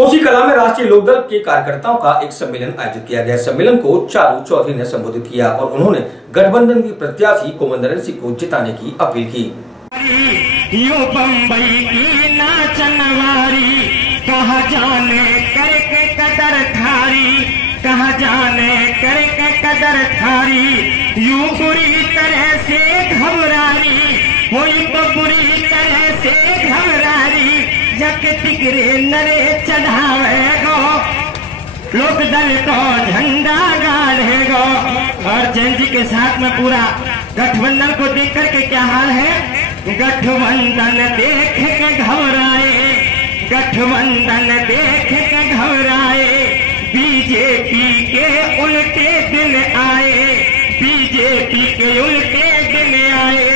कोसी कला में राष्ट्रीय लोकदल के कार्यकर्ताओं का एक सम्मेलन आयोजित किया गया। सम्मेलन को चारू चौधरी ने संबोधित किया और उन्होंने गठबंधन की प्रत्याशी कोमल नरेंद्र सिंह को जिताने की अपील की। बम्बई की नाचनवारी कहाँ जाने करके कदर थारी, कहाँ जाने करके कदर थारी, यूं बुरी तरह से घबरारी, हुई तो बुरी तरह से घबरारी, जग तिगरे नरे चढ़ावे गो, लोकदल को झंडा गाड़े गो। और जैन जी के साथ में पूरा गठबंधन को देख करके क्या हाल है, गठबंधन देख के घबराए, गठबंधन देख के घबराए, बीजेपी के उल्टे दिन आए, बीजेपी के उल्टे दिन आए,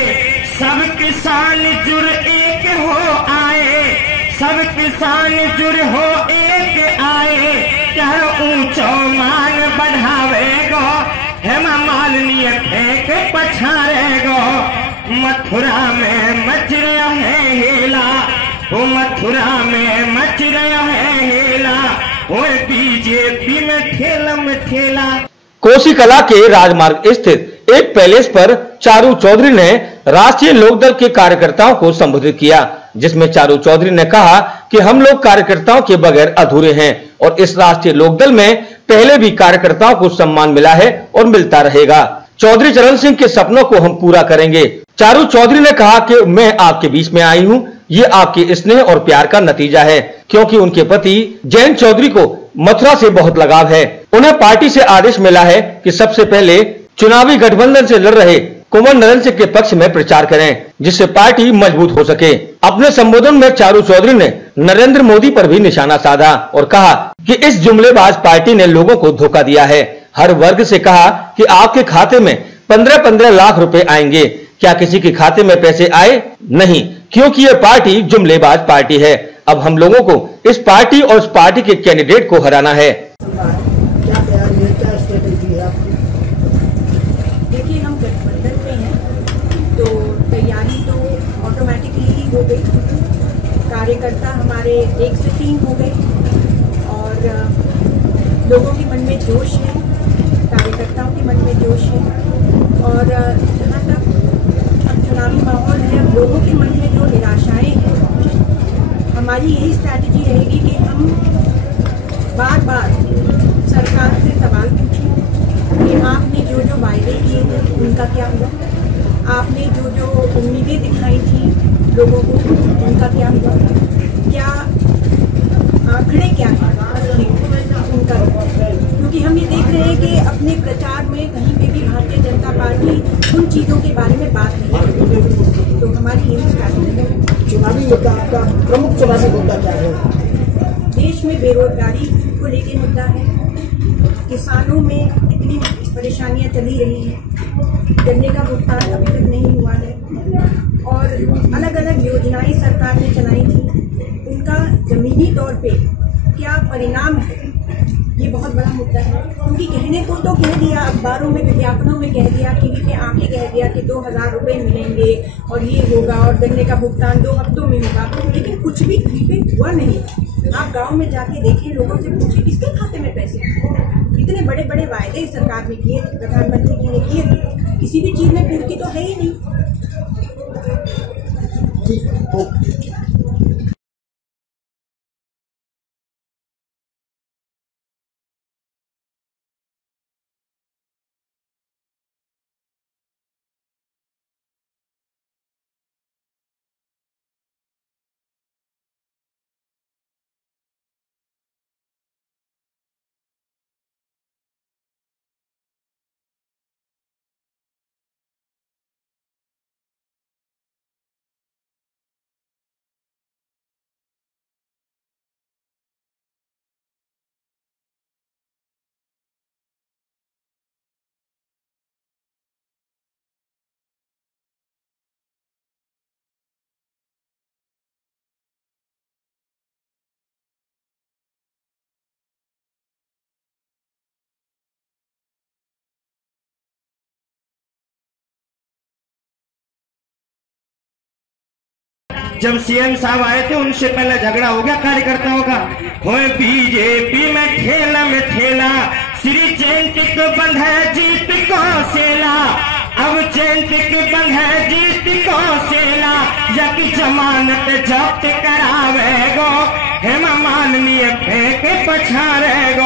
सब किसान जुड़ एक हो आए, सब किसान जुड़ हो एक आए, चाहे ऊंचो मान बढ़ावे गो, हेमा मालिनी फेंक पछाड़े गो। मथुरा में मच रहा है हेला, वो मथुरा में मच रहा है हेला, वो बीजेपी में ठेला। कोसी कला के राजमार्ग स्थित एक पैलेस पर चारू चौधरी ने राष्ट्रीय लोकदल के कार्यकर्ताओं को संबोधित किया, जिसमें चारू चौधरी ने कहा कि हम लोग कार्यकर्ताओं के बगैर अधूरे हैं और इस राष्ट्रीय लोकदल में पहले भी कार्यकर्ताओं को सम्मान मिला है और मिलता रहेगा। चौधरी चरण सिंह के सपनों को हम पूरा करेंगे। चारू चौधरी ने कहा कि मैं आपके बीच में आई हूं, ये आपके स्नेह और प्यार का नतीजा है, क्योंकि उनके पति जैन चौधरी को मथुरा से बहुत लगाव है। उन्हें पार्टी से आदेश मिला है कि सबसे पहले चुनावी गठबंधन से लड़ रहे कोमल नरेंद्र सिंह के पक्ष में प्रचार करें, जिससे पार्टी मजबूत हो सके। अपने संबोधन में चारू चौधरी ने नरेंद्र मोदी पर भी निशाना साधा और कहा कि इस जुमलेबाज पार्टी ने लोगों को धोखा दिया है। हर वर्ग से कहा कि आपके खाते में 15-15 लाख रुपए आएंगे। क्या किसी के खाते में पैसे आए? नहीं, क्योंकि ये पार्टी जुमलेबाज पार्टी है। अब हम लोगों को इस पार्टी और उस पार्टी के कैंडिडेट को हराना है। देखिए, हम गठबंधन में हैं तो तैयारी तो ऑटोमेटिकली ही हो गई। कार्यकर्ता हमारे 1 से 3 हो गए और लोगों के मन में जोश है, कार्यकर्ताओं के मन में जोश है। और जहाँ तक अब चुनावी माहौल है, अब लोगों के मन में जो निराशाएं हैं, हमारी यही स्ट्रैटेजी रहेगी कि हम बार बार सरकार से सवाल पूछें कि आपने जो जो वायदे किए थे उनका क्या हुआ, आपने जो जो उम्मीदें दिखाई थी लोगों को उनका क्या हुआ, क्या आंकड़े क्या हैं उनका। क्योंकि हम ये देख रहे हैं कि अपने प्रचार में कहीं पे भी भारतीय जनता पार्टी उन चीज़ों के बारे में बात नहीं करती। तो हमारी यही स्ट्रैटेजी है। चुनावी मुद्दा, आपका प्रमुख चुनावी मुद्दा क्या है? देश में बेरोजगारी को लेकर मुद्दा है, किसानों में इतनी परेशानियां चली रही हैं, गन्ने का भुगतान अभी तक नहीं हुआ है और अलग अलग योजनाएं सरकार ने चलाई थी, उनका जमीनी तौर पे क्या परिणाम है, ये बहुत बड़ा मुद्दा है। क्योंकि कहने को तो कह दिया, अखबारों में विज्ञापनों में कह दिया, टीवी पे आके कह दिया कि 2000 रुपये मिलेंगे और ये होगा और गन्ने का भुगतान 2 हफ्तों में होगा, लेकिन कुछ भी कहीं पे हुआ नहीं। आप गांव में जाके देखें, लोगों से पूछे किसके खाते में पैसे हैं। इतने बड़े बड़े वायदे सरकार ने किए, प्रधानमंत्री जी ने किए, किसी भी चीज में पूर्ति तो है ही नहीं। जब सीएम साहब आए थे उनसे पहले झगड़ा हो गया कार्यकर्ताओं का। हो बीजेपी में ठेला श्री चैन टिक बंद है जीत को सेला, अब चैन टिक बंद है जीत को सेला, जबकि जमानत जब्त करावेगो हेमा माननीय फेंक पछाड़ेगो।